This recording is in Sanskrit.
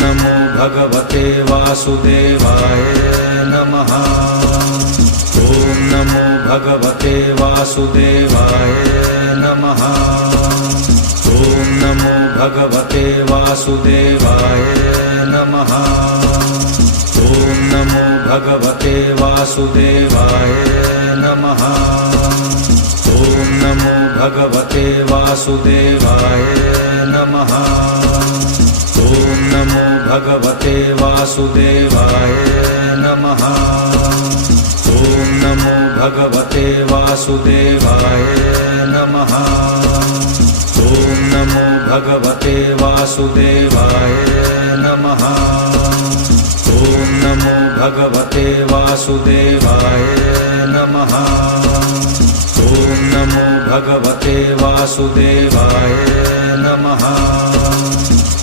नमो भगवते वासुदेवाय नमः। ॐ नमो भगवते वासुदेवाय नमः। ॐ नमो भगवते वासुदेवाय नमः। ॐ नमो भगवते वासुदेवाय नमः। ॐ नमो भगवते वासुदेवाय नमः। ॐ नमो भगवते वासुदेवाय नमः। ॐ नमो भगवते वासुदेवाय नमः। ॐ नमो भगवते वासुदेवाय नमः। ॐ नमो भगवते वासुदेवाय नमः। ॐ नमो भगवते वासुदेवाय नमः।